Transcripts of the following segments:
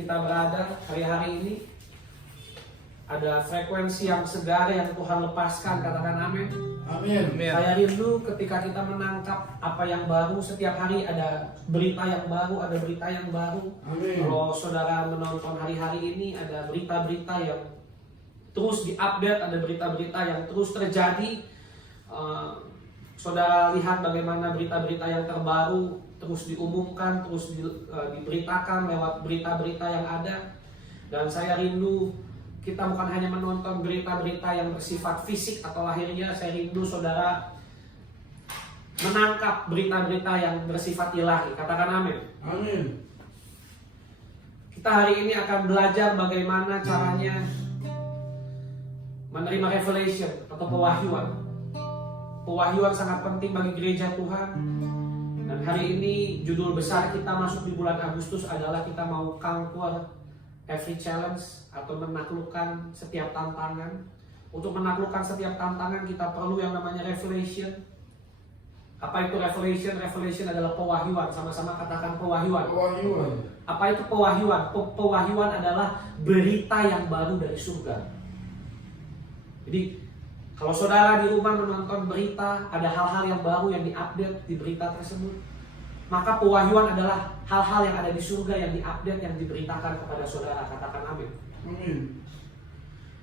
kita berada hari-hari ini, ada frekuensi yang segar yang Tuhan lepaskan, katakan amin. Amin. Saya rindu ketika kita menangkap apa yang baru. Setiap hari ada berita yang baru, ada berita yang baru. Amin. Kalau saudara menonton hari-hari ini, ada berita-berita yang terus diupdate, ada berita-berita yang terus terjadi. Saudara lihat bagaimana berita-berita yang terbaru terus diumumkan, terus diberitakan lewat berita-berita yang ada. Dan saya rindu kita bukan hanya menonton berita-berita yang bersifat fisik atau lahiriah. Saya rindu saudara menangkap berita-berita yang bersifat ilahi. Katakan amin. Amin. Kita hari ini akan belajar bagaimana caranya menerima revelation atau pewahyuan. Pewahyuan sangat penting bagi gereja Tuhan. Dan hari ini judul besar kita masuk di bulan Agustus adalah kita mau conquer every challenge atau menaklukkan setiap tantangan. Untuk menaklukkan setiap tantangan kita perlu yang namanya revelation. Apa itu revelation? Revelation adalah pewahyuan. Sama-sama katakan pewahyuan. Pewahyuan. Apa itu pewahyuan? Pewahyuan adalah berita yang baru dari surga. Jadi kalau saudara di rumah menonton berita, ada hal-hal yang baru yang diupdate di berita tersebut, maka pewahyuan adalah hal-hal yang ada di surga yang diupdate, yang diberitakan kepada saudara. Katakan amin. Amin.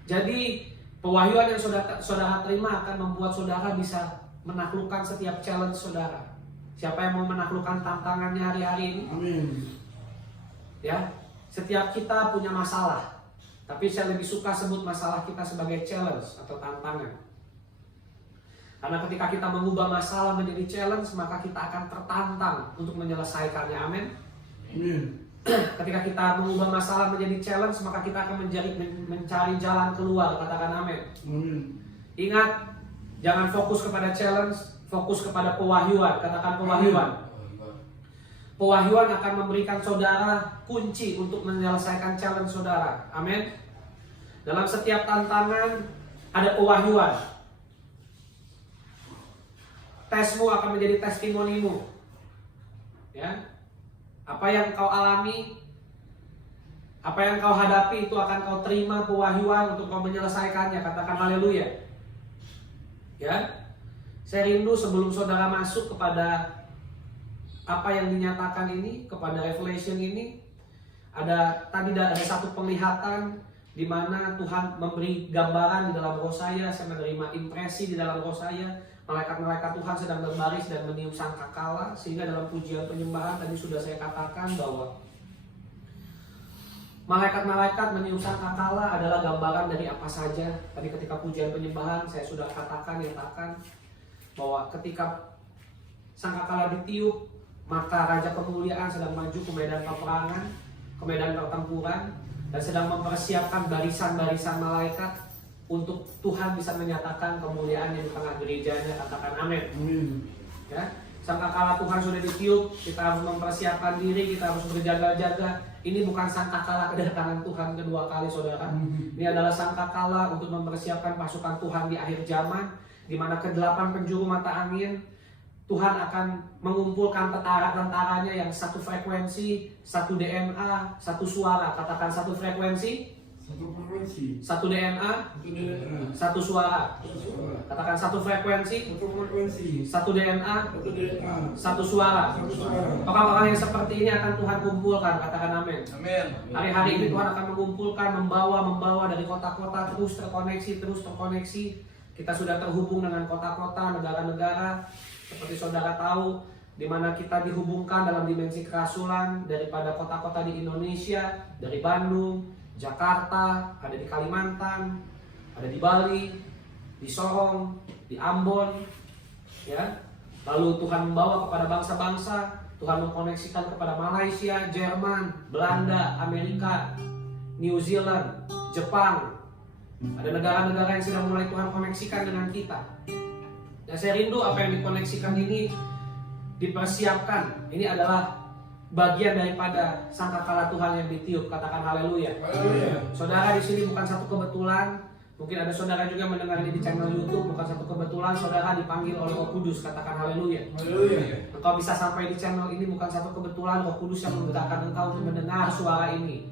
Jadi pewahyuan yang saudara terima akan membuat saudara bisa menaklukkan setiap challenge saudara. Siapa yang mau menaklukkan tantangannya hari-hari ini? Amin. Ya, setiap kita punya masalah, tapi saya lebih suka sebut masalah kita sebagai challenge atau tantangan. Karena ketika kita mengubah masalah menjadi challenge, maka kita akan tertantang untuk menyelesaikannya. Amin. Amin. Ketika kita mengubah masalah menjadi challenge, maka kita akan mencari jalan keluar. Katakan amin. Amin. Ingat, jangan fokus kepada challenge, fokus kepada pewahyuan. Katakan pewahyuan. Pewahyuan akan memberikan saudara kunci untuk menyelesaikan challenge saudara. Amin. Dalam setiap tantangan ada pewahyuan. Tesmu akan menjadi testimonimu. Ya. Apa yang kau alami, apa yang kau hadapi, itu akan kau terima pewahyuan untuk kau menyelesaikannya. Katakan haleluya. Ya. Saya rindu sebelum saudara masuk kepada apa yang dinyatakan ini, kepada revelation ini, tadi ada satu penglihatan di mana Tuhan memberi gambaran di dalam roh saya menerima impresi di dalam roh saya. Malaikat-malaikat Tuhan sedang berbaris dan meniup sangkakala, sehingga dalam pujian penyembahan tadi sudah saya katakan bahwa malaikat-malaikat meniup sangkakala adalah gambaran dari apa saja. Tadi ketika pujian penyembahan saya sudah nyatakan bahwa ketika sangkakala ditiup, maka Raja Kemuliaan sedang maju ke medan peperangan, ke medan pertempuran, dan sedang mempersiapkan barisan-barisan malaikat untuk Tuhan bisa menyatakan kemuliaannya di tengah gerejanya. Katakan amin. Ya, sangkakala Tuhan sudah ditiup, kita harus mempersiapkan diri, kita harus berjaga-jaga. Ini bukan sangkakala kedatangan Tuhan kedua kali, saudara. Ini adalah sangkakala untuk mempersiapkan pasukan Tuhan di akhir zaman, di mana ke-8 penjuru mata angin Tuhan akan mengumpulkan tentara-tentaranya yang satu frekuensi, satu DNA, satu suara. Katakan satu frekuensi, satu DNA, satu suara. Katakan satu frekuensi, satu DNA, satu suara. Orang-orang yang seperti ini akan Tuhan kumpulkan. Katakan amin. Hari-hari ini Tuhan akan mengumpulkan, membawa dari kota-kota, terus terkoneksi. Kita sudah terhubung dengan kota-kota, negara-negara. Seperti saudara tahu, di mana kita dihubungkan dalam dimensi kerasulan daripada kota-kota di Indonesia, dari Bandung, Jakarta, ada di Kalimantan, ada di Bali, di Sorong, di Ambon, ya. Lalu Tuhan membawa kepada bangsa-bangsa, Tuhan mengkoneksikan kepada Malaysia, Jerman, Belanda, Amerika, New Zealand, Jepang. Ada negara-negara yang sudah mulai Tuhan koneksikan dengan kita. Dan saya rindu apa yang dikoneksikan ini dipersiapkan. Ini adalah bagian daripada sangkakala Tuhan yang ditiup. Katakan haleluya. Saudara, di sini bukan satu kebetulan. Mungkin ada saudara juga mendengar ini di channel YouTube. Bukan satu kebetulan saudara dipanggil oleh Roh Kudus. Katakan haleluya. Engkau bisa sampai di channel ini bukan satu kebetulan. Roh Kudus yang menggerakkan engkau untuk mendengar suara ini.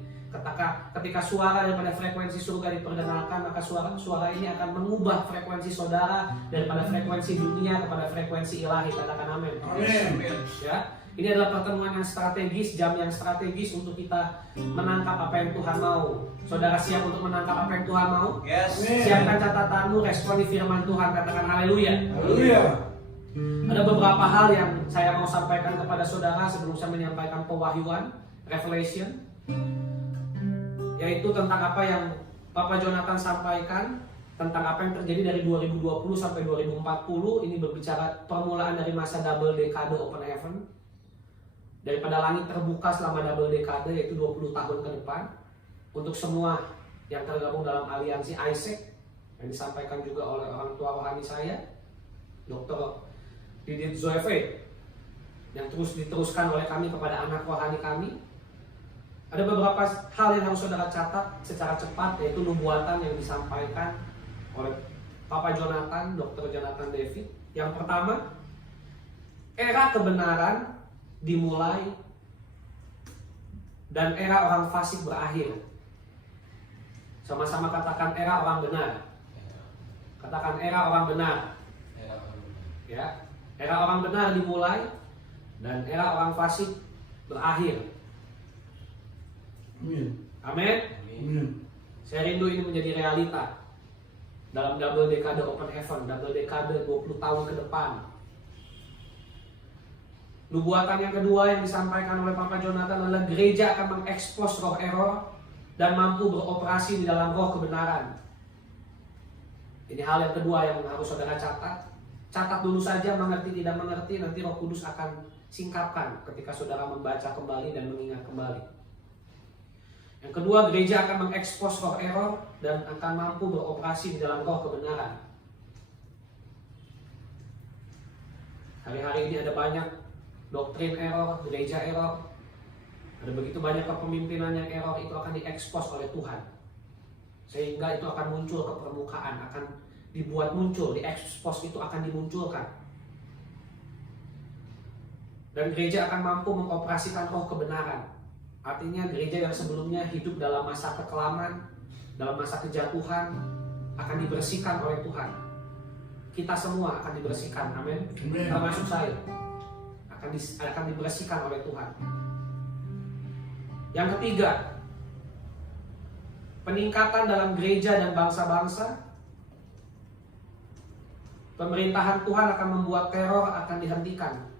Ketika suara daripada frekuensi surga diperdengarkan, maka suara ini akan mengubah frekuensi saudara daripada frekuensi dunia kepada frekuensi ilahi. Katakan amin. Amin. Ya, ini adalah pertemuan yang strategis, jam yang strategis untuk kita menangkap apa yang Tuhan mau. Saudara siap untuk menangkap apa yang Tuhan mau? Yes. Siapkan catatanmu, responi firman Tuhan, katakan haleluya. Haleluya. Ada beberapa hal yang saya mau sampaikan kepada saudara sebelum saya menyampaikan pewahyuan, revelation, yaitu tentang apa yang Papa Jonathan sampaikan, tentang apa yang terjadi dari 2020 sampai 2040. Ini berbicara permulaan dari masa double dekade open heaven, daripada langit terbuka selama double dekade, yaitu 20 tahun ke depan, untuk semua yang tergabung dalam aliansi Isaac, yang disampaikan juga oleh orang tua rohani saya, Dr. Didit Zoefe, yang terus diteruskan oleh kami kepada anak rohani kami. Ada beberapa hal yang harus saudara catat secara cepat, yaitu nubuatan yang disampaikan oleh Papa Jonathan, Dr. Jonathan David. Yang pertama, era kebenaran dimulai dan era orang fasik berakhir. Sama-sama katakan era orang benar. Katakan era orang benar. Ya, era orang benar dimulai dan era orang fasik berakhir. Amin. Amin. Amin. Saya rindu ini menjadi realita dalam double dekade open heaven, double dekade 20 tahun ke depan. Nubuatan yang kedua yang disampaikan oleh Papa Jonathan adalah gereja akan mengekspos roh error dan mampu beroperasi di dalam roh kebenaran. Ini hal yang kedua yang harus saudara catat. Catat dulu saja, mengerti tidak mengerti, nanti Roh Kudus akan singkapkan ketika saudara membaca kembali dan mengingat kembali. Yang kedua, gereja akan mengekspos roh error dan akan mampu beroperasi di dalam roh kebenaran. Hari-hari ini ada banyak doktrin error, gereja error. Ada begitu banyak kepemimpinan yang error, itu akan diekspos oleh Tuhan. Sehingga itu akan muncul ke permukaan, akan dibuat muncul, diekspos, itu akan dimunculkan. Dan gereja akan mampu mengoperasikan roh kebenaran. Artinya gereja yang sebelumnya hidup dalam masa kekelaman, dalam masa kejatuhan, akan dibersihkan oleh Tuhan. Kita semua akan dibersihkan, amin. Termasuk saya akan dibersihkan oleh Tuhan. Yang ketiga, peningkatan dalam gereja dan bangsa-bangsa. Pemerintahan Tuhan akan membuat teror akan dihentikan.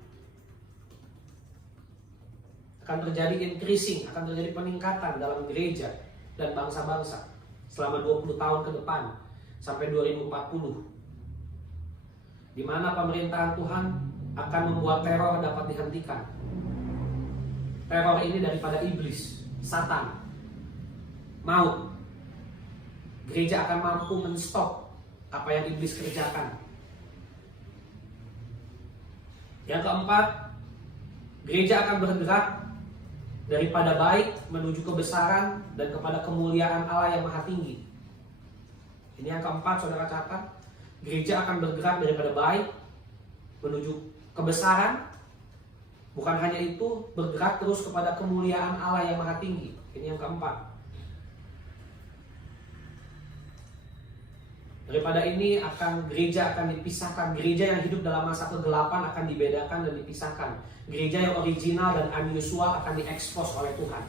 Akan terjadi increasing, akan terjadi peningkatan dalam gereja dan bangsa-bangsa selama 20 tahun ke depan sampai 2040, di mana pemerintahan Tuhan akan membuat teror dapat dihentikan. Teror ini daripada iblis, Satan, maut. Gereja akan mampu menstop apa yang iblis kerjakan. Yang keempat, gereja akan bergerak daripada baik menuju kebesaran dan kepada kemuliaan Allah yang maha tinggi. Ini yang keempat, saudara catat. Gereja akan bergerak daripada baik menuju kebesaran. Bukan hanya itu, bergerak terus kepada kemuliaan Allah yang maha tinggi. Ini yang keempat. Daripada ini gereja akan dipisahkan. Gereja yang hidup dalam masa kegelapan akan dibedakan dan dipisahkan. Gereja yang original dan unusual akan diekspos oleh Tuhan.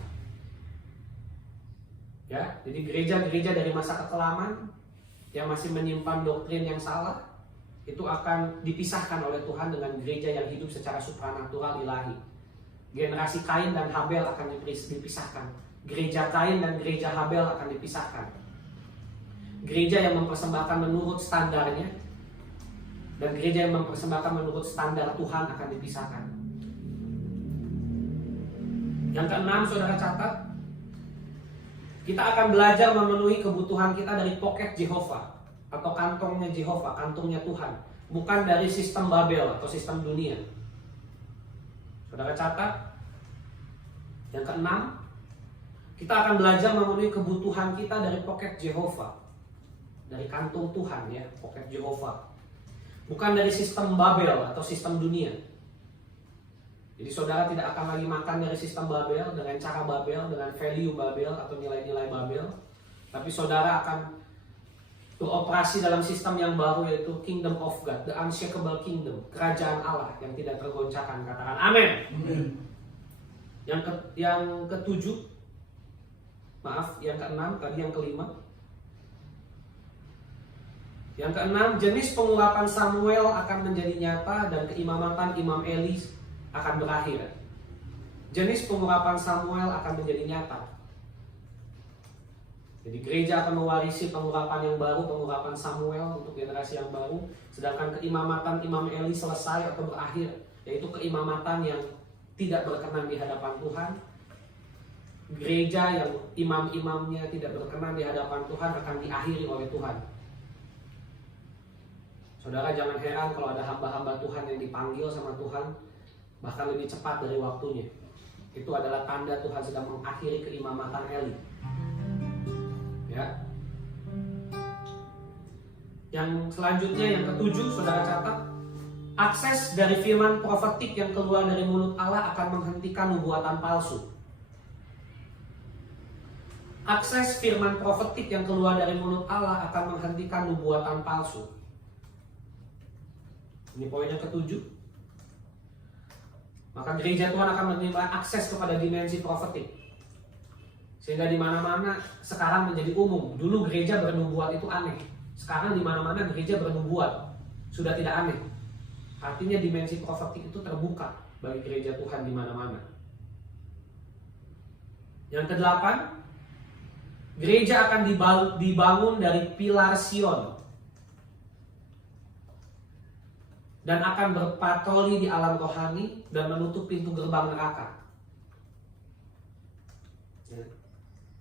Ya, jadi gereja-gereja dari masa kekelaman yang masih menyimpan doktrin yang salah, itu akan dipisahkan oleh Tuhan dengan gereja yang hidup secara supranatural ilahi. Generasi Kain dan Habel akan dipisahkan. Gereja Kain dan gereja Habel akan dipisahkan. Gereja yang mempersembahkan menurut standarnya dan gereja yang mempersembahkan menurut standar Tuhan akan dipisahkan. Yang keenam, saudara catat, kita akan belajar memenuhi kebutuhan kita dari pocket Jehovah atau kantongnya Jehovah, kantongnya Tuhan, bukan dari sistem Babel atau sistem dunia. Saudara catat, yang keenam, kita akan belajar memenuhi kebutuhan kita dari pocket Jehovah, dari kantung Tuhan, ya, pocket Jehovah, bukan dari sistem Babel atau sistem dunia. Jadi saudara tidak akan lagi makan dari sistem Babel, dengan cara Babel, dengan value Babel atau nilai-nilai Babel. Tapi saudara akan beroperasi dalam sistem yang baru, yaitu Kingdom of God, the unshakable kingdom, kerajaan Allah yang tidak tergoncangkan. Katakan amin. Yang ketujuh, maaf, yang keenam, tadi yang kelima. Yang keenam, jenis pengurapan Samuel akan menjadi nyata dan keimamatan Imam Eli akan berakhir. Jenis pengurapan Samuel akan menjadi nyata. Jadi gereja akan mewarisi pengurapan yang baru, pengurapan Samuel untuk generasi yang baru. Sedangkan keimamatan Imam Eli selesai atau berakhir, yaitu keimamatan yang tidak berkenan di hadapan Tuhan. Gereja yang imam-imamnya tidak berkenan di hadapan Tuhan akan diakhiri oleh Tuhan. Saudara jangan heran kalau ada hamba-hamba Tuhan yang dipanggil sama Tuhan bahkan lebih cepat dari waktunya. Itu adalah tanda Tuhan sedang mengakhiri keimamatan Eli. Ya. Yang selanjutnya, yang ketujuh, saudara catat, akses dari firman profetik yang keluar dari mulut Allah akan menghentikan nubuatan palsu. Akses firman profetik yang keluar dari mulut Allah akan menghentikan nubuatan palsu. Ini poin yang ketujuh. Maka gereja Tuhan akan menerima akses kepada dimensi profetik. Sehingga di mana-mana sekarang menjadi umum. Dulu gereja bernubuat itu aneh. Sekarang di mana-mana gereja bernubuat sudah tidak aneh. Artinya dimensi profetik itu terbuka bagi gereja Tuhan di mana-mana. Yang kedelapan, gereja akan dibangun dari pilar Sion dan akan berpatroli di alam rohani dan menutup pintu gerbang neraka.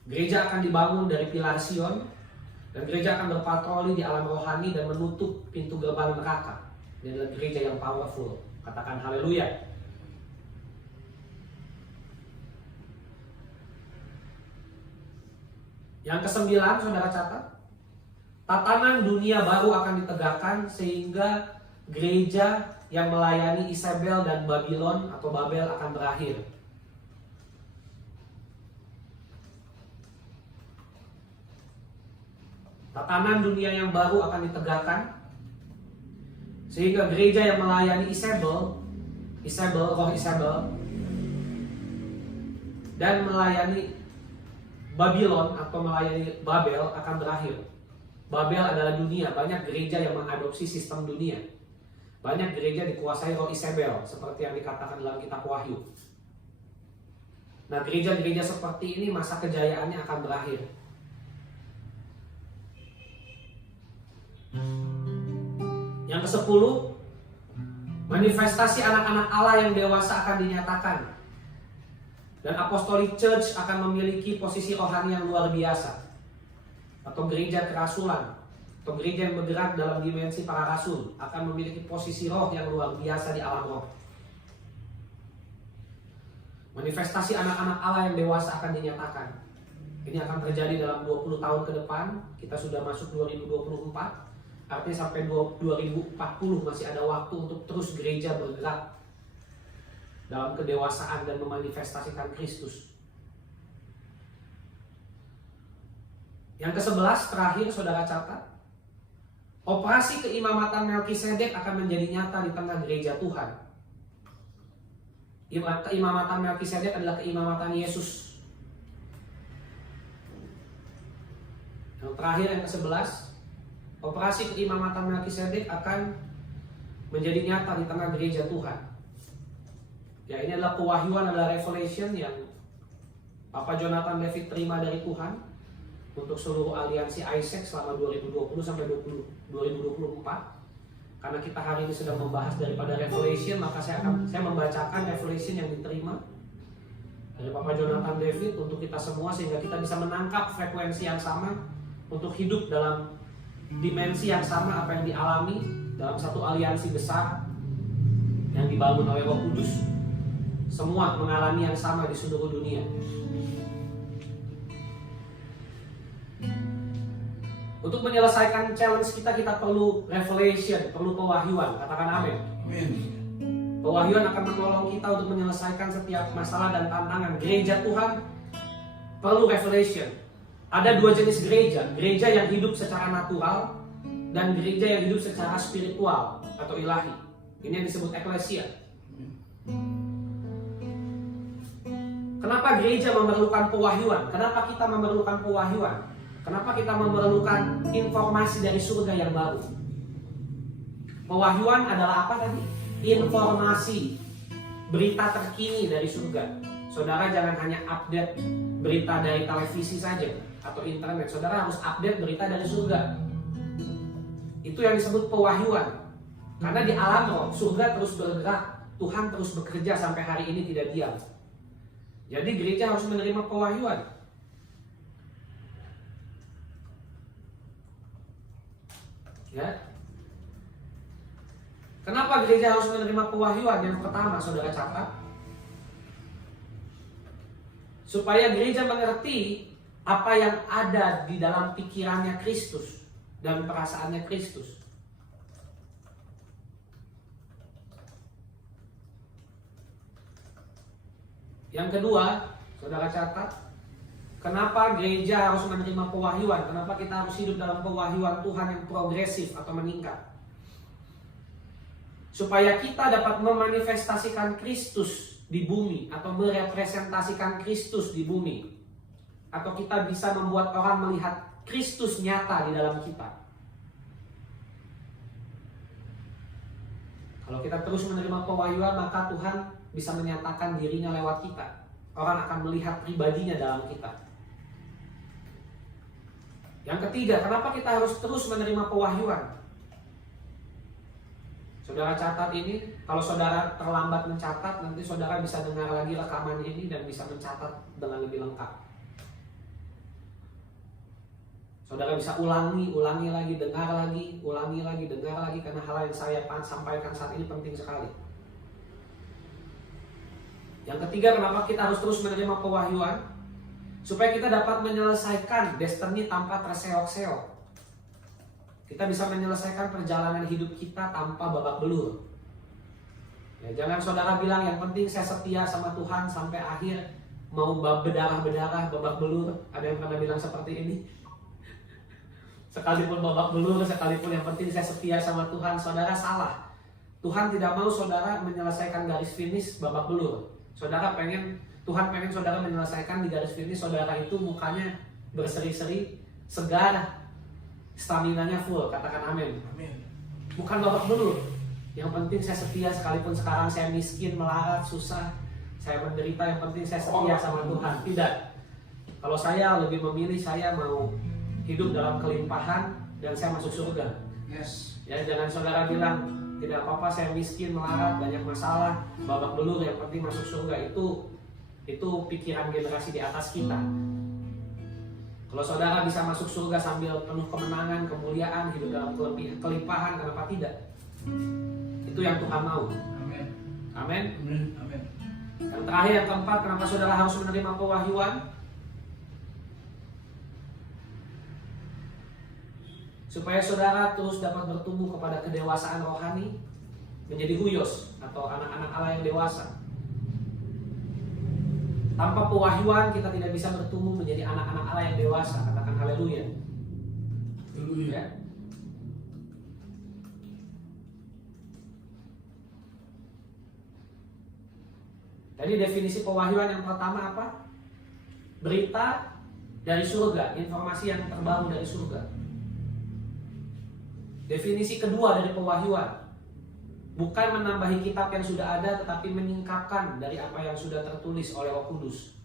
Gereja akan dibangun dari pilar Sion dan gereja akan berpatroli di alam rohani dan menutup pintu gerbang neraka. Ini adalah gereja yang powerful. Katakan haleluya. Yang kesembilan, saudara catat, tatanan dunia baru akan ditegakkan sehingga gereja yang melayani Isabel dan Babylon atau Babel akan berakhir. Tatanan dunia yang baru akan ditegakkan sehingga gereja yang melayani Isabel, roh Isabel, dan melayani Babylon atau melayani Babel akan berakhir. Babel adalah dunia, banyak gereja yang mengadopsi sistem dunia. Banyak gereja dikuasai roh Isabel, seperti yang dikatakan dalam kitab Wahyu. Nah, gereja-gereja seperti ini masa kejayaannya akan berakhir. Yang ke-10, manifestasi anak-anak Allah yang dewasa akan dinyatakan. Dan Apostolic Church akan memiliki posisi rohani yang luar biasa. Atau gereja kerasulan, atau gereja yang bergerak dalam dimensi para rasul akan memiliki posisi roh yang luar biasa di alam roh. Manifestasi anak-anak Allah yang dewasa akan dinyatakan. Ini akan terjadi dalam 20 tahun ke depan. Kita sudah masuk 2024. Artinya sampai 2040 masih ada waktu untuk terus gereja bergerak dalam kedewasaan dan memanifestasikan Kristus. Yang ke-11 terakhir, saudara catat, operasi keimamatan Melkisedek akan menjadi nyata di tengah gereja Tuhan. Keimamatan Melkisedek adalah keimamatan Yesus. Yang terakhir, yang ke-11, operasi keimamatan Melkisedek akan menjadi nyata di tengah gereja Tuhan. Ya, ini adalah pewahyuan, adalah revelation yang Papa Jonathan David terima dari Tuhan untuk seluruh aliansi Isaac selama 2020 sampai 2024. Karena kita hari ini sedang membahas daripada Revelation, maka saya membacakan Revelation yang diterima dari Papa Jonathan David untuk kita semua, sehingga kita bisa menangkap frekuensi yang sama untuk hidup dalam dimensi yang sama apa yang dialami dalam satu aliansi besar yang dibangun oleh Roh Kudus. Semua mengalami yang sama di seluruh dunia. Untuk menyelesaikan challenge kita perlu revelation, perlu pewahyuan. Katakan amin. Pewahyuan akan menolong kita untuk menyelesaikan setiap masalah dan tantangan. Gereja Tuhan perlu revelation. Ada dua jenis gereja. Gereja yang hidup secara natural dan gereja yang hidup secara spiritual atau ilahi. Ini yang disebut eklesia. Kenapa gereja memerlukan pewahyuan? Kenapa kita memerlukan pewahyuan? Kenapa kita memerlukan informasi dari surga yang baru? Pewahyuan adalah apa tadi? Informasi, berita terkini dari surga. Saudara jangan hanya update berita dari televisi saja atau internet. Saudara harus update berita dari surga. Itu yang disebut pewahyuan. Karena di alam roh, surga terus bergerak, Tuhan terus bekerja sampai hari ini tidak diam. Jadi gereja harus menerima pewahyuan. Ya. Kenapa gereja harus menerima pewahyuan? Yang pertama, saudara catat, supaya gereja mengerti apa yang ada di dalam pikirannya Kristus dan perasaannya Kristus. Yang kedua, saudara catat, kenapa gereja harus menerima pewahyuan? Kenapa kita harus hidup dalam pewahyuan Tuhan yang progresif atau meningkat? Supaya kita dapat memanifestasikan Kristus di bumi atau merepresentasikan Kristus di bumi. Atau kita bisa membuat orang melihat Kristus nyata di dalam kita. Kalau kita terus menerima pewahyuan, maka Tuhan bisa menyatakan dirinya lewat kita. Orang akan melihat pribadinya dalam kita. Yang ketiga, kenapa kita harus terus menerima pewahyuan? Saudara catat ini, kalau saudara terlambat mencatat, nanti saudara bisa dengar lagi rekaman ini dan bisa mencatat dengan lebih lengkap. Saudara bisa ulangi lagi, dengar lagi, dengar lagi, karena hal yang saya sampaikan saat ini penting sekali. Yang ketiga, kenapa kita harus terus menerima pewahyuan? Supaya kita dapat menyelesaikan destiny tanpa terseok-seok. Kita bisa menyelesaikan perjalanan hidup kita tanpa babak belur. Ya, jangan saudara bilang yang penting saya setia sama Tuhan sampai akhir, mau berdarah-berdarah, babak belur. Ada yang pernah bilang seperti ini? Sekalipun babak belur, sekalipun yang penting saya setia sama Tuhan, saudara salah. Tuhan tidak mau saudara menyelesaikan garis finish babak belur. Tuhan pengen saudara menyelesaikan di garis finish, saudara itu mukanya berseri-seri, segar, staminanya full, katakan amin. Bukan babak belur. Yang penting saya setia sekalipun sekarang saya miskin, melarat, susah, saya menderita, yang penting saya setia sama Tuhan. Tidak. Kalau saya lebih memilih, saya mau hidup dalam kelimpahan dan saya masuk surga. Yes. Ya, jangan saudara bilang tidak apa-apa saya miskin, melarat, banyak masalah, babak belur, yang penting masuk surga. Itu pikiran generasi di atas kita. Kalau saudara bisa masuk surga sambil penuh kemenangan, kemuliaan, hidup dalam kelimpahan, kenapa tidak? Itu yang Tuhan mau. Amin. Amin. Amin. Yang terakhir, yang keempat, kenapa saudara harus menerima pewahyuan? Supaya saudara terus dapat bertumbuh kepada kedewasaan rohani, menjadi huyos atau anak-anak Allah yang dewasa. Tanpa pewahyuan kita tidak bisa bertumbuh menjadi anak-anak Allah yang dewasa. Katakan haleluya. Haleluya. Ya. Jadi definisi pewahyuan yang pertama apa? Berita dari surga, informasi yang terbaru dari surga. Definisi kedua dari pewahyuan, bukan menambahi kitab yang sudah ada, tetapi menyingkapkan dari apa yang sudah tertulis oleh Roh Kudus.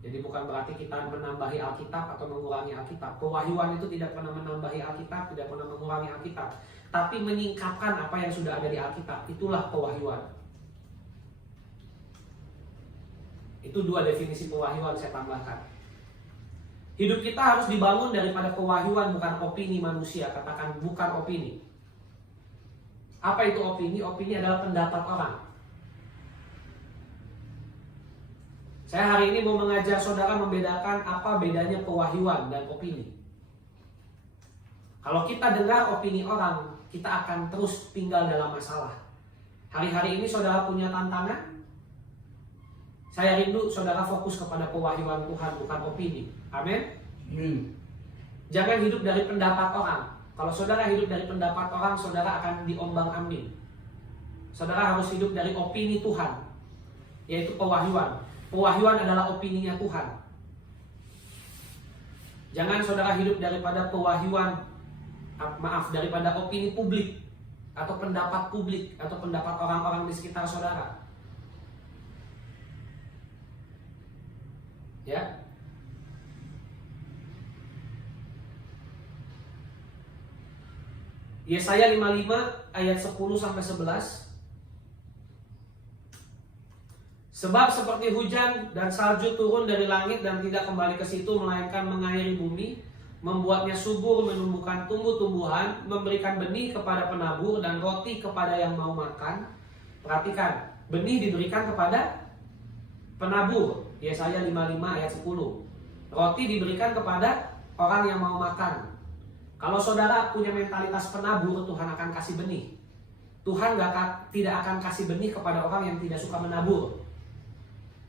Jadi bukan berarti kita menambahi Alkitab atau mengurangi Alkitab. Pewahyuan itu tidak pernah menambahi Alkitab, tidak pernah mengurangi Alkitab, tapi menyingkapkan apa yang sudah ada di Alkitab. Itulah pewahyuan. Itu dua definisi pewahyuan saya tambahkan. Hidup kita harus dibangun daripada pewahyuan, bukan opini manusia. Katakan bukan opini. Apa itu opini? Opini adalah pendapat orang. Saya hari ini mau mengajar saudara membedakan apa bedanya pewahyuan dan opini. Kalau kita dengar opini orang, kita akan terus tinggal dalam masalah. Hari-hari ini saudara punya tantangan? Saya rindu saudara fokus kepada pewahyuan Tuhan, bukan opini. Amin. Amin. Jangan hidup dari pendapat orang. Kalau saudara hidup dari pendapat orang, saudara akan diombang-ambing. Saudara harus hidup dari opini Tuhan, yaitu pewahyuan. Pewahyuan adalah opininya Tuhan. Jangan saudara hidup daripada pewahyuan, daripada opini publik, atau pendapat publik, atau pendapat orang-orang di sekitar saudara. Ya. Yesaya 55 ayat 10 sampai 11. Sebab seperti hujan dan salju turun dari langit dan tidak kembali ke situ melainkan mengairi bumi, membuatnya subur, menumbuhkan tumbuh-tumbuhan, memberikan benih kepada penabur dan roti kepada yang mau makan. Perhatikan, benih diberikan kepada penabur. Yesaya 55 ayat 10. Roti diberikan kepada orang yang mau makan. Kalau saudara punya mentalitas penabur, Tuhan akan kasih benih. Tuhan tidak akan kasih benih kepada orang yang tidak suka menabur.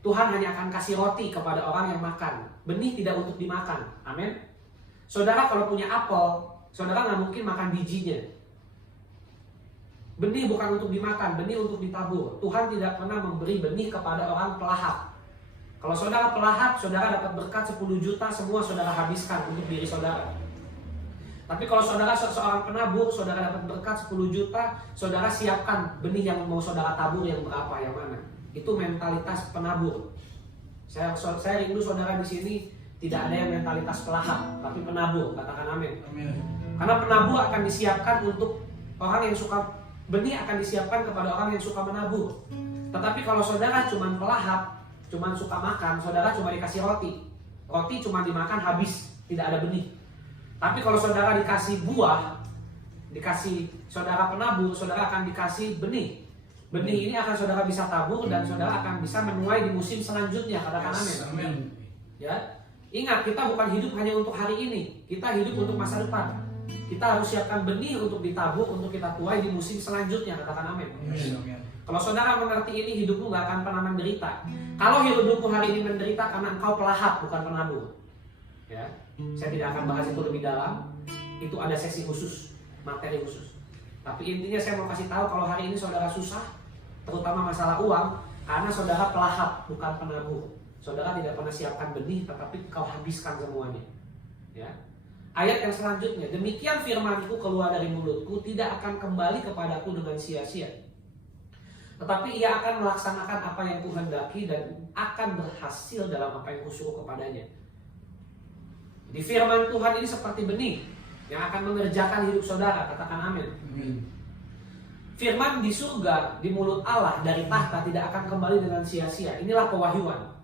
Tuhan hanya akan kasih roti kepada orang yang makan. Benih tidak untuk dimakan. Amin. Saudara kalau punya apel, saudara nggak mungkin makan bijinya. Benih bukan untuk dimakan, benih untuk ditabur. Tuhan tidak pernah memberi benih kepada orang pelahap. Kalau saudara pelahap, saudara dapat berkat 10 juta, semua saudara habiskan untuk diri saudara. Tapi kalau saudara seorang penabur, saudara dapat berkat 10 juta, saudara siapkan benih yang mau saudara tabur yang berapa, yang mana. Itu mentalitas penabur. Saya rindu saudara di sini tidak ada yang mentalitas pelahap, tapi penabur. Katakan amin. Amin. Karena penabur akan disiapkan untuk orang yang suka benih, akan disiapkan kepada orang yang suka menabur. Tetapi kalau saudara cuma pelahap, cuma suka makan, saudara cuma dikasih roti. Roti cuma dimakan habis, tidak ada benih. Tapi kalau saudara dikasih buah, dikasih saudara penabur, saudara akan dikasih benih. Benih ini akan saudara bisa tabur dan saudara akan bisa menuai di musim selanjutnya. Katakan amin. Amin. Ya, ingat kita bukan hidup hanya untuk hari ini, kita hidup untuk masa depan. Kita harus siapkan benih untuk ditabur, untuk kita tuai di musim selanjutnya. Katakan amin. Amin. Kalau saudara mengerti ini, hidupmu gak akan pernah menderita. Kalau hidupmu hari ini menderita karena engkau pelahap, bukan penabur. Ya, saya tidak akan bahas itu lebih dalam. Itu ada sesi khusus, materi khusus. Tapi intinya saya mau kasih tahu kalau hari ini saudara susah, terutama masalah uang, karena saudara pelahap, bukan penabur. Saudara tidak pernah siapkan benih, tetapi kau habiskan semuanya. Ya. Ayat yang selanjutnya, demikian firmanku keluar dari mulutku, tidak akan kembali kepadaku dengan sia-sia. Tetapi ia akan melaksanakan apa yang Kuhendaki dan akan berhasil dalam apa yang kusuruh kepadanya. Di firman Tuhan ini seperti benih yang akan mengerjakan hidup saudara. Katakan amin. Amin. Firman di surga, di mulut Allah, dari tahta tidak akan kembali dengan sia-sia. Inilah pewahyuan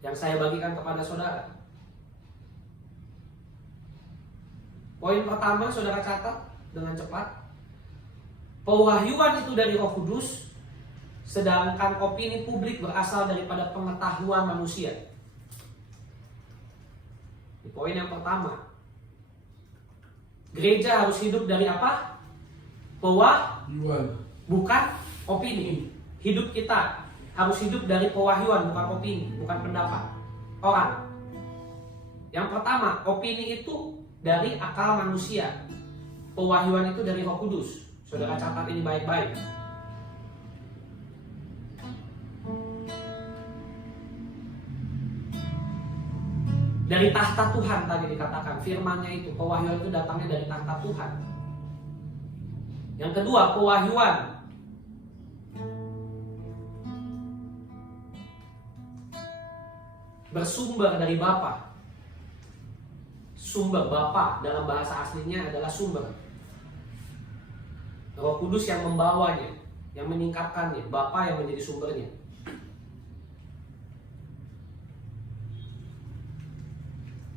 yang saya bagikan kepada saudara. Poin pertama saudara catat dengan cepat. Pewahyuan itu dari Roh Kudus, sedangkan opini publik berasal daripada pengetahuan manusia. Di poin yang pertama, gereja harus hidup dari apa? Pewahyuan, bukan opini. Hidup kita harus hidup dari pewahyuan, bukan opini, bukan pendapat orang. Yang pertama, opini itu dari akal manusia. Pewahyuan itu dari Roh Kudus. Saudara catat ini baik-baik. Dari tahta Tuhan tadi dikatakan, firman-Nya itu, pewahyuan itu datangnya dari tahta Tuhan. Yang kedua, pewahyuan bersumber dari Bapa. Sumber, Bapa dalam bahasa aslinya adalah sumber. Roh Kudus yang membawanya, yang meningkatkannya, Bapa yang menjadi sumbernya.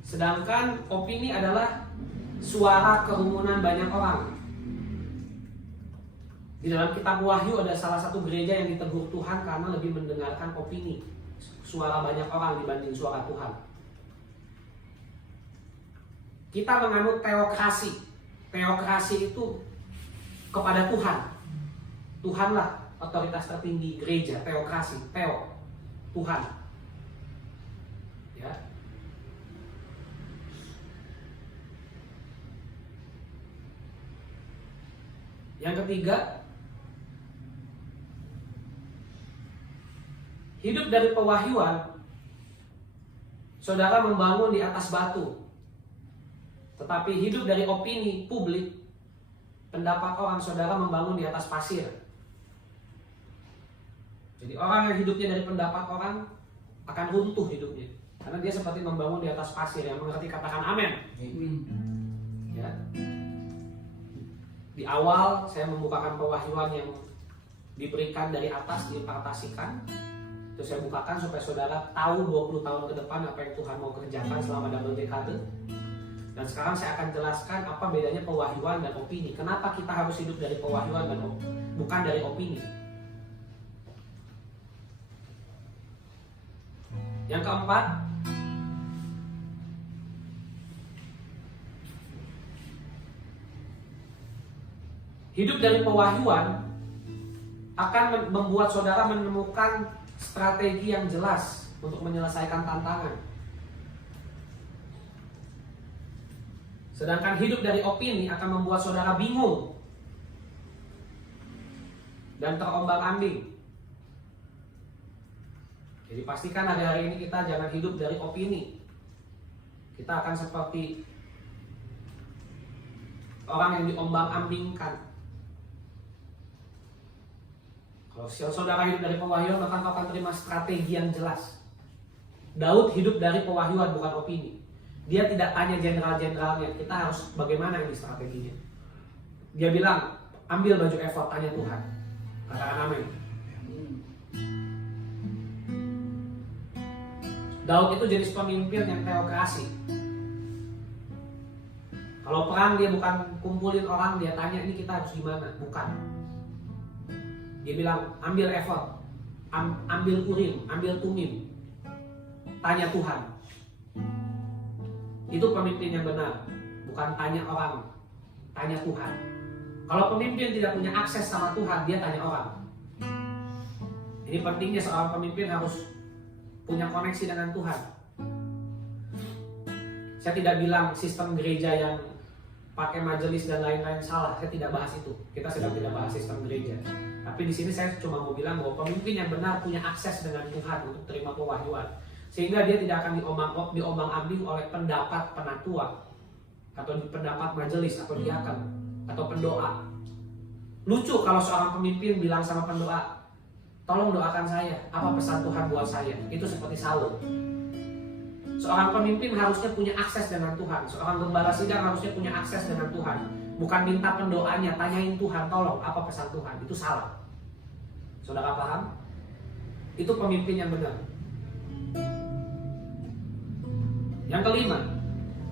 Sedangkan opini adalah suara kerumunan banyak orang. Di dalam kitab Wahyu ada salah satu gereja yang ditegur Tuhan karena lebih mendengarkan opini, suara banyak orang dibanding suara Tuhan. Kita menganut teokrasi. Teokrasi itu kepada Tuhan. Tuhanlah otoritas tertinggi gereja, teokrasi, Tuhan. Ya. Yang ketiga, hidup dari pewahyuan, saudara membangun di atas batu. Tetapi hidup dari opini publik, pendapat orang, saudara membangun di atas pasir. Jadi orang yang hidupnya dari pendapat orang akan runtuh hidupnya, karena dia seperti membangun di atas pasir. Yang mengerti katakan amin. Ya. Di awal saya membukakan pewahyuan yang diberikan dari atas, diimpartasikan. Itu saya bukakan supaya saudara tahu 20 tahun ke depan apa yang Tuhan mau kerjakan selama double dekade. Dan sekarang saya akan jelaskan apa bedanya pewahyuan dan opini. Kenapa kita harus hidup dari pewahyuan dan bukan dari opini. Yang keempat, hidup dari pewahyuan akan membuat saudara menemukan strategi yang jelas untuk menyelesaikan tantangan. Sedangkan hidup dari opini akan membuat saudara bingung dan terombang-ambing. Jadi pastikan hari ini kita jangan hidup dari opini. Kita akan seperti orang yang diombang-ambingkan. Kalau saudara hidup dari pewahyuan, maka kau akan terima strategi yang jelas. Daud hidup dari pewahyuan, bukan opini. Dia tidak tanya jenderal-jenderalnya, kita harus bagaimana ini strateginya. Dia bilang, ambil baju efod, tanya Tuhan. Katakan amin. Daud itu jenis pemimpin yang teokrasi. Kalau perang dia bukan kumpulin orang, dia tanya ini kita harus gimana, bukan. Dia bilang ambil efod, ambil urim, ambil tumim, tanya Tuhan. Itu pemimpin yang benar, bukan tanya orang, tanya Tuhan. Kalau pemimpin tidak punya akses sama Tuhan, dia tanya orang. Ini pentingnya seorang pemimpin harus punya koneksi dengan Tuhan. Saya tidak bilang sistem gereja yang pakai majelis dan lain-lain salah. Saya tidak bahas itu. Kita sedang tidak bahas sistem gereja. Tapi di sini saya cuma mau bilang bahwa pemimpin yang benar punya akses dengan Tuhan untuk terima pewahyuan, sehingga dia tidak akan diombang-ambing oleh pendapat penatua atau pendapat majelis atau diaken atau pendoa. Lucu kalau seorang pemimpin bilang sama pendoa, tolong doakan saya, apa pesan Tuhan buat saya. Itu seperti Saul. Seorang pemimpin harusnya punya akses dengan Tuhan. Seorang gembala sidang harusnya punya akses dengan Tuhan. Bukan minta pendoanya, tanyain Tuhan, tolong apa pesan Tuhan. Itu salah. Saudara paham? Itu pemimpin yang benar. Yang kelima,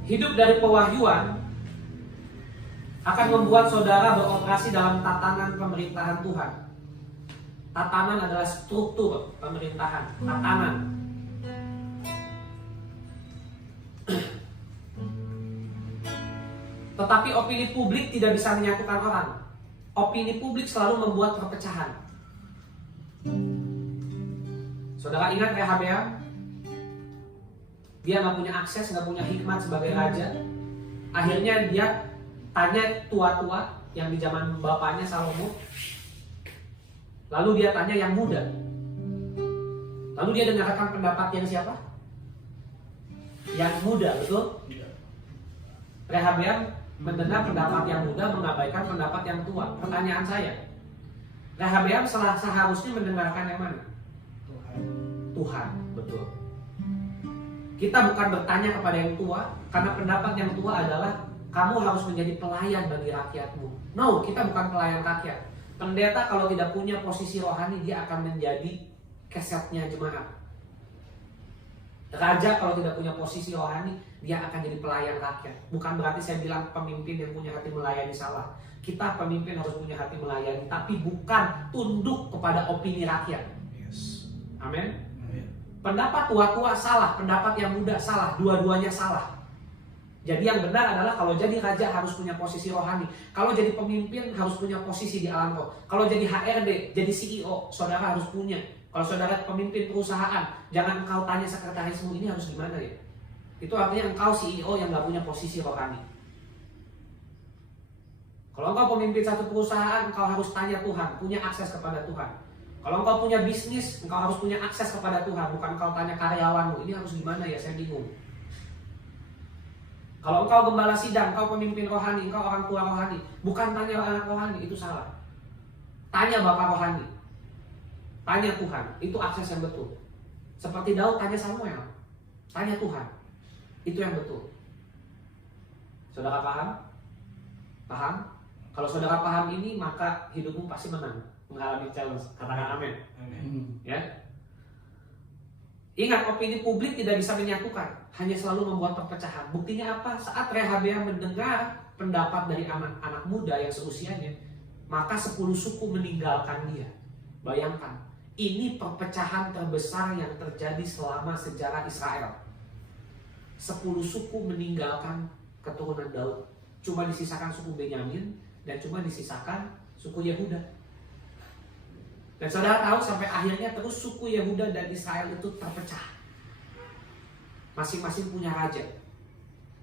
hidup dari pewahyuan akan membuat saudara beroperasi dalam tatanan pemerintahan Tuhan. Tatanan adalah struktur pemerintahan, tatanan. Tetapi opini publik tidak bisa menyatukan orang. Opini publik selalu membuat perpecahan. Saudara ingat Rehabeam? Dia nggak punya akses, nggak punya hikmat sebagai raja. Akhirnya dia tanya tua-tua yang di zaman bapaknya Salomo. Lalu dia tanya yang muda. Lalu dia dengarkan pendapat yang siapa? Yang muda, betul? Rehabeam mendengar pendapat yang muda, mengabaikan pendapat yang tua. Pertanyaan saya, Rehabeam seharusnya mendengarkan yang mana? Tuhan, betul. Kita bukan bertanya kepada yang tua, karena pendapat yang tua adalah kamu harus menjadi pelayan bagi rakyatmu. No, kita bukan pelayan rakyat. Pendeta kalau tidak punya posisi rohani, dia akan menjadi kesetnya jemaat. Raja kalau tidak punya posisi rohani, dia akan jadi pelayan rakyat. Bukan berarti saya bilang pemimpin yang punya hati melayani salah. Kita pemimpin harus punya hati melayani, tapi bukan tunduk kepada opini rakyat. Yes. Amin. Pendapat tua-tua salah, pendapat yang muda salah, dua-duanya salah. Jadi yang benar adalah kalau jadi raja harus punya posisi rohani. Kalau jadi pemimpin harus punya posisi di alam roh. Kalau jadi HRD, jadi CEO, saudara harus punya. Kalau saudara pemimpin perusahaan, jangan engkau tanya sekretarismu ini harus gimana ya. Itu artinya engkau CEO yang gak punya posisi rohani. Kalau engkau pemimpin satu perusahaan, engkau harus tanya Tuhan, punya akses kepada Tuhan. Kalau engkau punya bisnis, engkau harus punya akses kepada Tuhan. Bukan engkau tanya karyawanmu, ini harus gimana ya, saya bingung. Kalau engkau gembala sidang, engkau pemimpin rohani, engkau orang tua rohani, bukan tanya anak rohani, itu salah. Tanya bapak rohani, tanya Tuhan, itu akses yang betul. Seperti Daud tanya Samuel, tanya Tuhan, itu yang betul. Saudara paham? Paham? Kalau saudara paham ini, maka hidupmu pasti menang, mengalami challenge. Katakan amin. Ya. Ingat, opini publik tidak bisa menyatukan, hanya selalu membuat perpecahan. Buktinya apa? Saat Rehabeam mendengar pendapat dari anak-anak muda yang seusianya, maka 10 suku meninggalkan dia. Bayangkan, ini perpecahan terbesar yang terjadi selama sejarah Israel. 10 suku meninggalkan keturunan Daud. Cuma disisakan suku Benyamin dan cuma disisakan suku Yehuda. Dan saudara tahu sampai akhirnya terus suku Yehuda dan Israel itu terpecah. Masing-masing punya raja.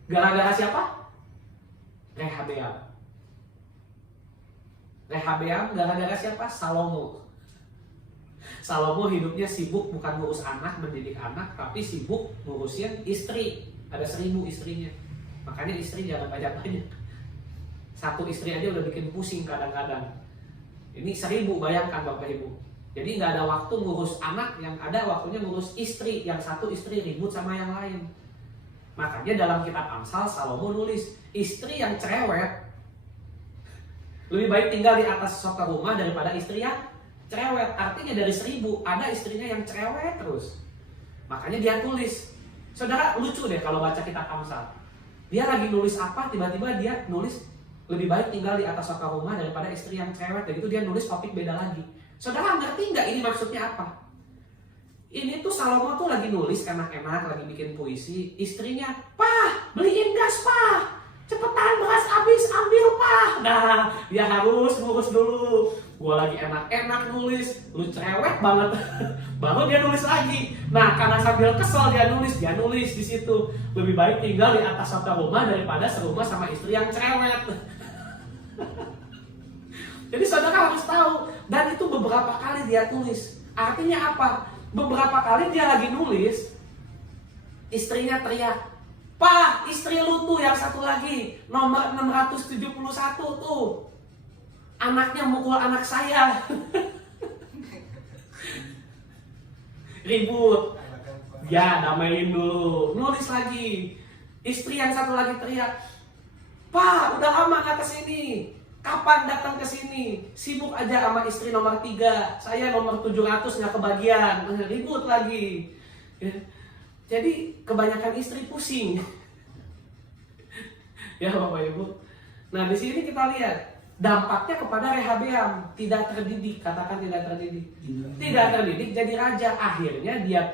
Gara-gara siapa? Rehabeam. Rehabeam gara-gara siapa? Salomo. Salomo hidupnya sibuk bukan ngurus anak, mendidik anak, tapi sibuk ngurusin istri. Ada 1000 istrinya. Makanya istri jangan banyak-banyak. Satu istri aja udah bikin pusing kadang-kadang. Ini 1000, bayangkan Bapak Ibu. Jadi nggak ada waktu ngurus anak, yang ada waktunya ngurus istri. Yang satu istri ribut sama yang lain. Makanya dalam kitab Amsal, Salomo nulis, istri yang cerewet lebih baik tinggal di atas sofa rumah daripada istri yang cerewet. Artinya dari 1000, ada istrinya yang cerewet terus. Makanya dia tulis. Saudara lucu deh kalau baca kitab Amsal. Dia lagi nulis apa, tiba-tiba dia nulis lebih baik tinggal di atas sofa rumah daripada istri yang cerewet. Dan itu dia nulis topik beda lagi. Saudara ngerti nggak ini maksudnya apa? Ini tuh Salomo tuh lagi nulis enak-enak, lagi bikin puisi. Istrinya, "Pah, beliin gas, Pah. Cepetan, beras habis, ambil, Pah." Nah, dia harus ngurus dulu. Gua lagi enak-enak nulis, lu cerewet banget. Baru dia nulis lagi. Nah, karena sambil kesel dia nulis di situ. Lebih baik tinggal di atas sofa rumah daripada serumah sama istri yang cerewet. Jadi saudara harus tahu, dan itu beberapa kali dia tulis. Artinya apa? Beberapa kali dia lagi nulis, istrinya teriak, "Pak, istri lu tuh yang satu lagi, nomor 671 tuh, anaknya mukul anak saya." Ribut. Ya, damaiin dulu. Nulis lagi. Istri yang satu lagi teriak, "Pak, udah lama gak kesini. Kapan datang ke sini? Sibuk aja sama istri nomor 3. Saya nomor 700 nggak kebagian." Ribut lagi. Ya. Jadi kebanyakan istri pusing. Ya Bapak Ibu. Nah di sini kita lihat dampaknya kepada Rehabeam, tidak terdidik. Katakan tidak terdidik. Tidak terdidik jadi raja. Akhirnya dia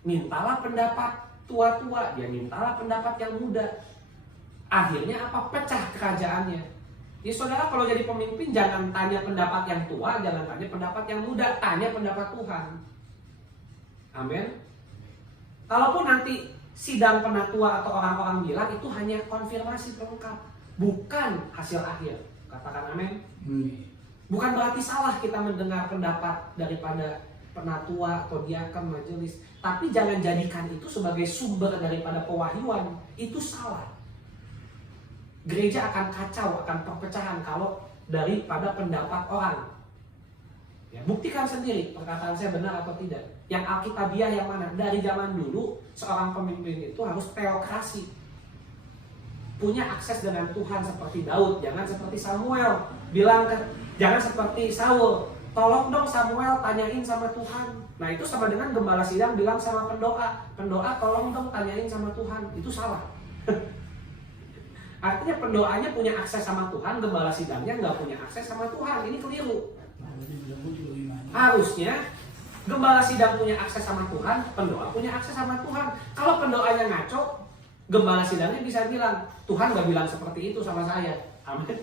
mintalah pendapat tua-tua. Dia mintalah pendapat yang muda. Akhirnya apa? Pecah kerajaannya. Ya saudara, kalau jadi pemimpin jangan tanya pendapat yang tua, jangan tanya pendapat yang muda, tanya pendapat Tuhan. Amin. Kalaupun nanti sidang penatua atau orang-orang bilang, itu hanya konfirmasi pelengkap, bukan hasil akhir. Katakan amin. Bukan berarti salah kita mendengar pendapat daripada penatua atau diaken majelis, tapi jangan jadikan itu sebagai sumber daripada pewahyuan. Itu salah. Gereja akan kacau, akan perpecahan kalau daripada pendapat orang. Ya, buktikan sendiri perkataan saya benar atau tidak. Yang Alkitabiah yang mana? Dari zaman dulu seorang pemimpin itu harus teokrasi, punya akses dengan Tuhan seperti Daud. Jangan seperti Samuel jangan seperti Saul. Tolong dong Samuel tanyain sama Tuhan. Nah itu sama dengan gembala sidang bilang sama pendoa tolong dong tanyain sama Tuhan. Itu salah. Artinya pendoanya punya akses sama Tuhan, gembala sidangnya nggak punya akses sama Tuhan. Ini keliru. Harusnya gembala sidang punya akses sama Tuhan, pendoa punya akses sama Tuhan. Kalau pendoanya ngaco, Gembala sidangnya bisa bilang, Tuhan gak bilang seperti itu sama saya. Amin.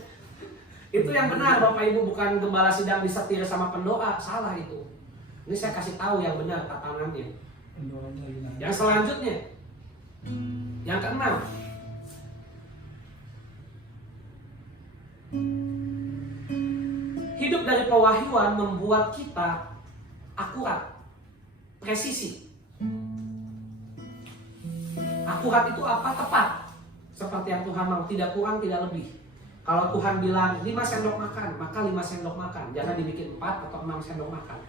Itu yang benar Bapak Ibu, bukan gembala sidang disetir sama pendoa. Salah itu. Ini saya kasih tahu yang benar tatanannya. Yang selanjutnya, yang keenam, hidup dari pewahyuan membuat kita akurat, presisi. Akurat itu apa? Tepat. Seperti yang Tuhan mau, tidak kurang, tidak lebih. Kalau Tuhan bilang 5 sendok makan, maka 5 sendok makan. Jangan dibikin 4 atau 6 sendok makan.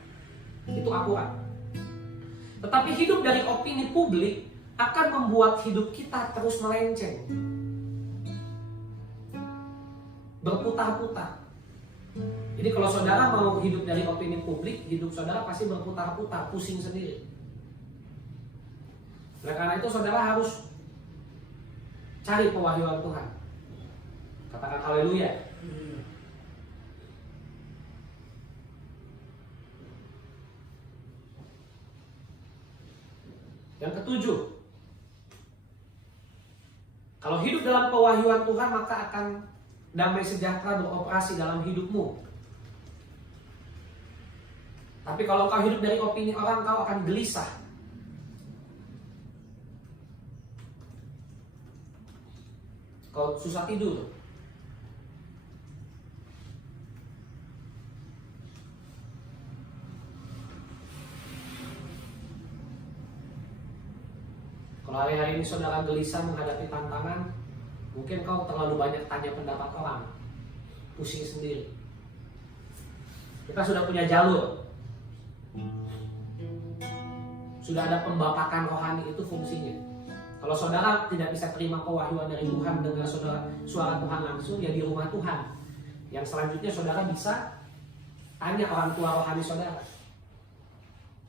Itu akurat. Tetapi hidup dari opini publik akan membuat hidup kita terus melenceng, berputar-putar. Jadi kalau saudara mau hidup dari opini publik, hidup saudara pasti berputar-putar, pusing sendiri. Oleh karena itu saudara harus cari pewahyuan Tuhan. Katakan haleluya. Yang ketujuh, kalau hidup dalam pewahyuan Tuhan maka akan damai sejahtera beroperasi dalam hidupmu. Tapi kalau kau hidup dari opini orang, kau akan gelisah. Kau susah tidur. Kalau hari-hari ini saudara gelisah menghadapi tantangan, mungkin kau terlalu banyak tanya pendapat orang, pusing sendiri. Kita sudah punya jalur, sudah ada pembapakan rohani, itu fungsinya. Kalau saudara tidak bisa terima pewahyuan dari Tuhan dengan suara Tuhan langsung, ya di rumah Tuhan. Yang selanjutnya saudara bisa tanya orang tua rohani saudara.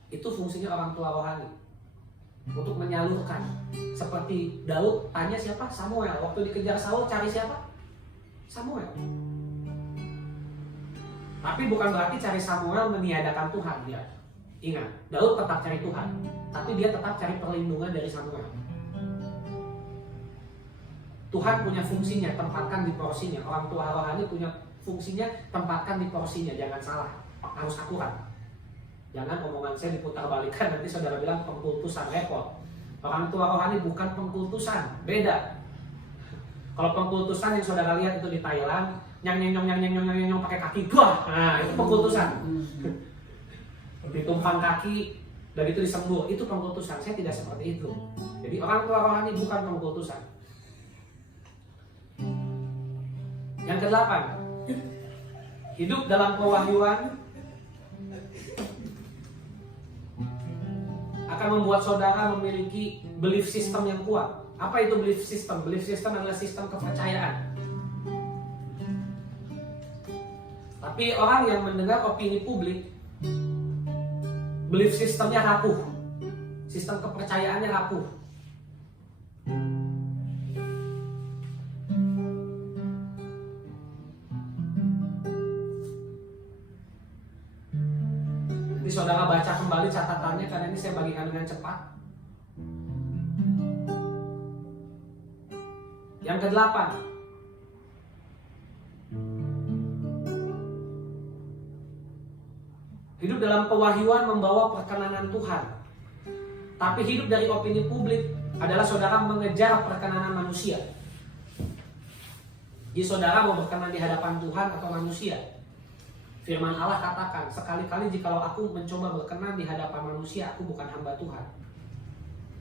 Itu fungsinya orang tua rohani, untuk menyalurkan. Seperti Daud tanya siapa? Samuel. Waktu dikejar Saul cari siapa? Samuel. Tapi bukan berarti cari Samuel meniadakan Tuhan. Dia ingat, Daud tetap cari Tuhan, tapi dia tetap cari perlindungan dari Samuel. Tuhan punya fungsinya, tempatkan di porsinya. Orang tua rohani punya fungsinya, tempatkan di porsinya. Jangan salah, harus akurat. Jangan omongan saya diputar balikan, nanti saudara bilang pengkultusan, repot. Orang tua rohani bukan pengkultusan, beda. Kalau pengkultusan yang saudara lihat itu di Thailand, nyang pakai kaki, buah, nah itu pengkultusan. Ditumpang kaki dan itu disembur, itu pengkultusan. Saya tidak seperti itu. Jadi orang tua rohani bukan pengkultusan. Yang kedelapan, hidup dalam pewahyuan akan membuat saudara memiliki belief system yang kuat. Apa itu belief system? Belief system adalah sistem kepercayaan. Tapi orang yang mendengar opini publik, belief systemnya rapuh, sistem kepercayaannya rapuh. Nanti saudara baca kembali catatannya karena ini saya bagikan dengan cepat. Yang kedelapan, hidup dalam pewahyuan membawa perkenanan Tuhan. Tapi hidup dari opini publik adalah saudara mengejar perkenanan manusia. Jadi saudara mau berkenan di hadapan Tuhan atau manusia? Firman Allah katakan, sekali-kali jikalau aku mencoba berkenan di hadapan manusia, aku bukan hamba Tuhan.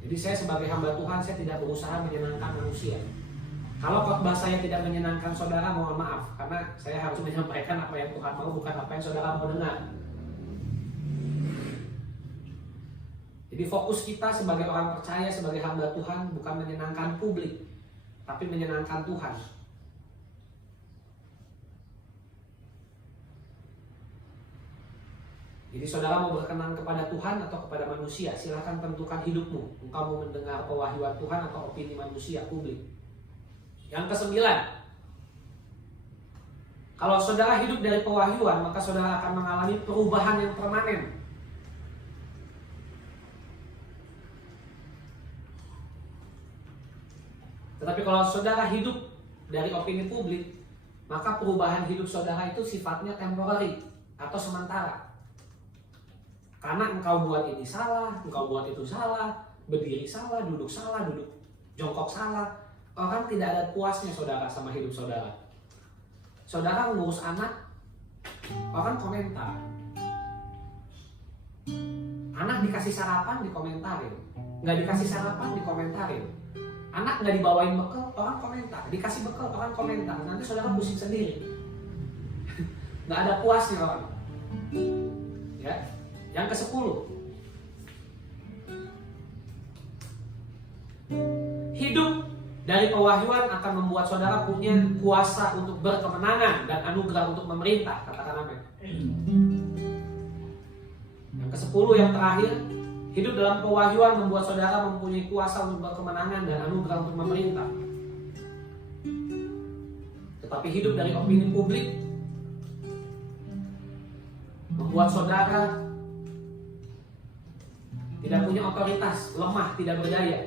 Jadi saya sebagai hamba Tuhan, saya tidak berusaha menyenangkan manusia. Kalau khotbah saya tidak menyenangkan saudara, mohon maaf, karena saya harus menyampaikan apa yang Tuhan mau, bukan apa yang saudara mau dengar. Jadi fokus kita sebagai orang percaya, sebagai hamba Tuhan, bukan menyenangkan publik, tapi menyenangkan Tuhan. Jadi saudara mau berkenan kepada Tuhan atau kepada manusia, silahkan tentukan hidupmu. Engkau mau mendengar pewahyuan Tuhan atau opini manusia publik. Yang kesembilan, kalau saudara hidup dari pewahyuan, maka saudara akan mengalami perubahan yang permanen. Tetapi kalau saudara hidup dari opini publik, maka perubahan hidup saudara itu sifatnya temporary atau sementara. Karena engkau buat ini salah, engkau buat itu salah, berdiri salah, duduk jongkok salah. Orang tidak ada puasnya saudara sama hidup saudara. Saudara ngurus anak, orang komentar. Anak dikasih sarapan dikomentarin, nggak dikasih sarapan dikomentarin. Anak nggak dibawain bekal, orang komentar. Dikasih bekal, orang komentar. Nanti saudara pusing sendiri. Nggak ada puasnya orang. Ya. Yang ke-10. Hidup dari pewahyuan akan membuat saudara punya kuasa untuk berkemenangan dan anugerah untuk memerintah. Katakan amin. Yang ke-10 yang terakhir, hidup dalam pewahyuan membuat saudara mempunyai kuasa untuk berkemenangan dan anugerah untuk memerintah. Tetapi hidup dari opini publik membuat saudara tidak punya otoritas, lemah, tidak berdaya.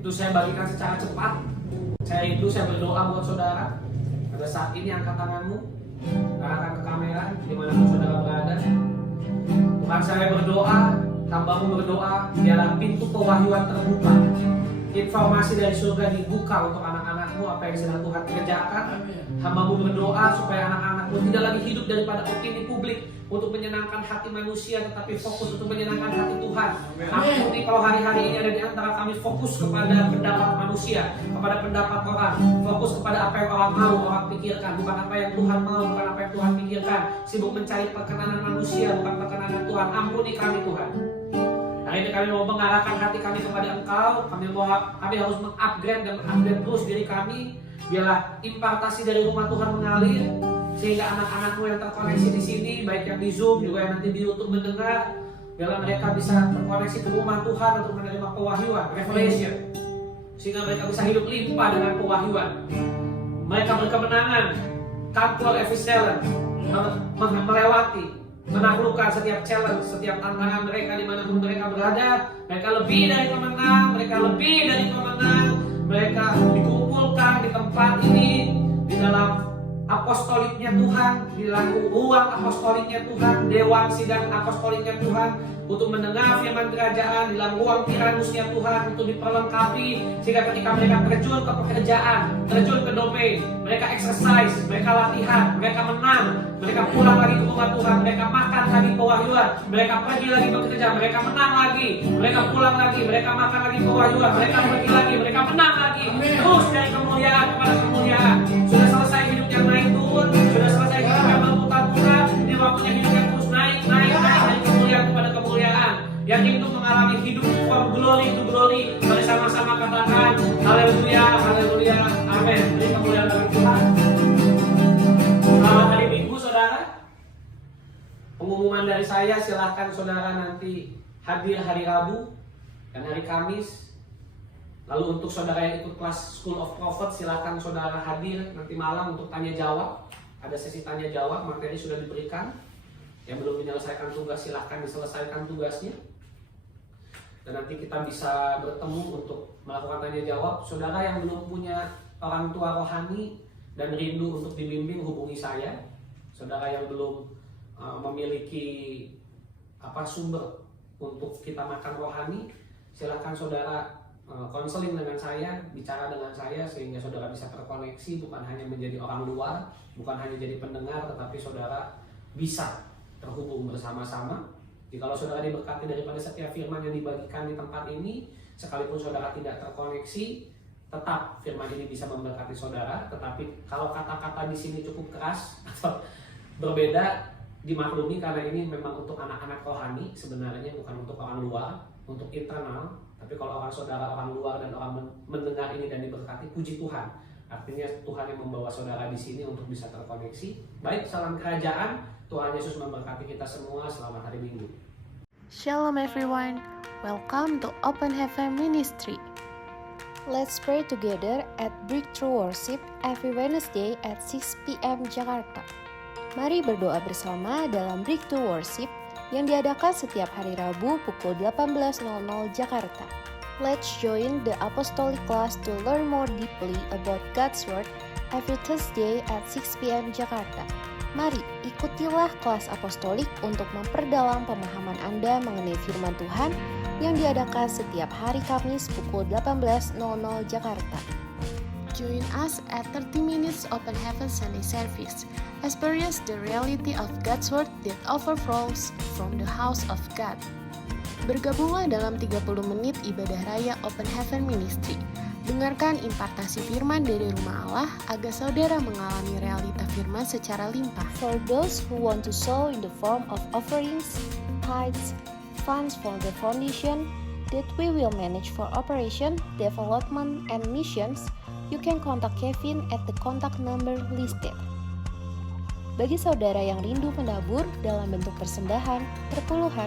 Itu saya bagikan secara cepat. Saya berdoa buat saudara. Pada saat ini angkat tanganmu, arahkan ke kamera dimanapun saudara berada. Tuhan, saya berdoa, hambamu berdoa, biarlah pintu pewahyuan terbuka. Informasi dari surga dibuka untuk anak-anakmu, apa yang sedang Tuhan kerjakan. Hambamu berdoa supaya anak-anakmu tidak lagi hidup daripada opini publik untuk menyenangkan hati manusia, tetapi fokus untuk menyenangkan hati Tuhan. Ampuni kalau hari-hari ini ada di antara kami fokus kepada pendapat manusia, kepada pendapat orang, fokus kepada apa yang orang mau, orang pikirkan, bukan apa yang Tuhan mau, bukan apa yang Tuhan pikirkan. Sibuk mencari perkenanan manusia, bukan perkenanan Tuhan. Ampuni kami Tuhan. Hari ini kami mau mengarahkan hati kami kepada Engkau. Kami harus mengupgrade dan mengupdate terus diri kami. Biarlah impartasi dari rumah Tuhan mengalir, sehingga anak-anakmu yang terkoneksi di sini, baik yang di Zoom juga yang nanti di YouTube mendengar, biarlah mereka bisa terkoneksi ke rumah Tuhan untuk menerima pewahyuan, revelation, sehingga mereka bisa hidup limpah dengan pewahyuan. Mereka berkemenangan, control every challenge, melewati, menaklukkan setiap challenge, setiap tantangan mereka dimanapun mereka berada. Mereka lebih dari pemenang, mereka dikumpulkan di tempat ini, di dalam apostoliknya Tuhan, di dalam ruang apostoliknya Tuhan, dewan sidang apostoliknya Tuhan, untuk mendengar firman kerajaan, di dalam ruang tiranusnya Tuhan, untuk diperlengkapi, sehingga ketika mereka terjun ke pekerjaan, terjun ke domain, mereka exercise, mereka latihan, mereka menang, mereka pulang lagi ke rumah Tuhan, mereka makan lagi pewahyuan, mereka pergi lagi bekerja, mereka menang lagi, mereka pulang lagi, mereka makan lagi pewahyuan, mereka pergi lagi, mereka menang lagi, terus dari kemuliaan kepada kemuliaan. Sudah selesai hidup yang naik turun, sudah selesai hidup yang berputar-putar, ini waktunya hidup yang terus naik dari kemuliaan kepada kemuliaan. Yang itu mengalami hidup from glory to glory. Mari sama-sama katakan haleluya, haleluya, amin. Beri kemuliaan bagi Tuhan. Selamat hari Minggu saudara. Pengumuman dari saya, silahkan saudara nanti hadir hari Rabu dan hari Kamis. Lalu untuk saudara yang ikut kelas School of Prophet, silahkan saudara hadir nanti malam untuk tanya jawab. Ada sesi tanya jawab, materi sudah diberikan. Yang belum menyelesaikan tugas, silahkan diselesaikan tugasnya. Dan nanti kita bisa bertemu untuk melakukan tanya jawab. Saudara yang belum punya orang tua rohani dan rindu untuk dibimbing, hubungi saya. Saudara yang belum memiliki sumber untuk kita makan rohani, silahkan saudara konseling dengan saya, bicara dengan saya, sehingga saudara bisa terkoneksi, bukan hanya menjadi orang luar, bukan hanya jadi pendengar, tetapi saudara bisa terhubung bersama-sama. Jikalau saudara diberkati daripada setiap firman yang dibagikan di tempat ini, sekalipun saudara tidak terkoneksi, tetap firman ini bisa memberkati saudara. Tetapi kalau kata-kata di sini cukup keras atau berbeda, dimaklumi karena ini memang untuk anak-anak rohani, sebenarnya bukan untuk orang luar, untuk internal. Tapi kalau orang luar dan orang mendengar ini dan diberkati, puji Tuhan. Artinya Tuhan yang membawa saudara di sini untuk bisa terkoneksi. Baik, salam kerajaan. Tuhan Yesus memberkati kita semua. Selamat hari Minggu. Shalom everyone. Welcome to Open Heaven Ministry. Let's pray together at Breakthrough Worship every Wednesday at 6 p.m. Jakarta. Mari berdoa bersama dalam Breakthrough Worship yang diadakan setiap hari Rabu pukul 18.00 Jakarta. Let's join the Apostolic class to learn more deeply about God's Word every Thursday at 6 p.m. Jakarta. Mari ikutilah kelas apostolik untuk memperdalam pemahaman Anda mengenai firman Tuhan yang diadakan setiap hari Kamis pukul 18.00 Jakarta. Join us at 30 Minutes Open Heaven Sunday Service. Experience the reality of God's Word that overflows from the house of God. Bergabunglah dalam 30 menit ibadah raya Open Heaven Ministry. Dengarkan impartasi firman dari rumah Allah agar saudara mengalami realita firman secara limpah. For those who want to sow in the form of offerings, tithes, funds for the foundation that we will manage for operation, development, and missions, you can contact Kevin at the contact number listed. Bagi saudara yang rindu menabur dalam bentuk persembahan, perpuluhan,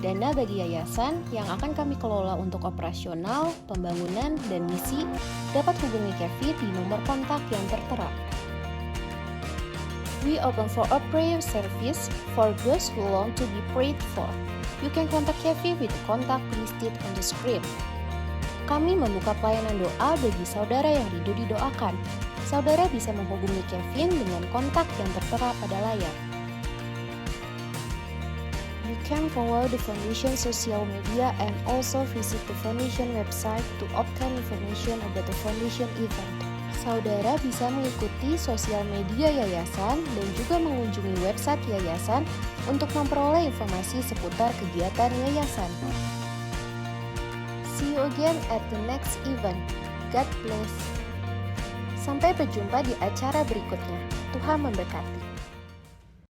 dana bagi yayasan yang akan kami kelola untuk operasional, pembangunan, dan misi, dapat hubungi Kevin di nomor kontak yang tertera. We open for a prayer service for those who long to be prayed for. You can contact Kevin with the contact listed on the screen. Kami membuka pelayanan doa bagi saudara yang rindu didoakan. Saudara bisa menghubungi Kevin dengan kontak yang tertera pada layar. You can follow the Foundation social media and also visit the Foundation website to obtain information about the Foundation event. Saudara bisa mengikuti sosial media yayasan dan juga mengunjungi website yayasan untuk memperoleh informasi seputar kegiatan yayasan. See you again at the next event. God bless. Sampai berjumpa di acara berikutnya. Tuhan memberkati.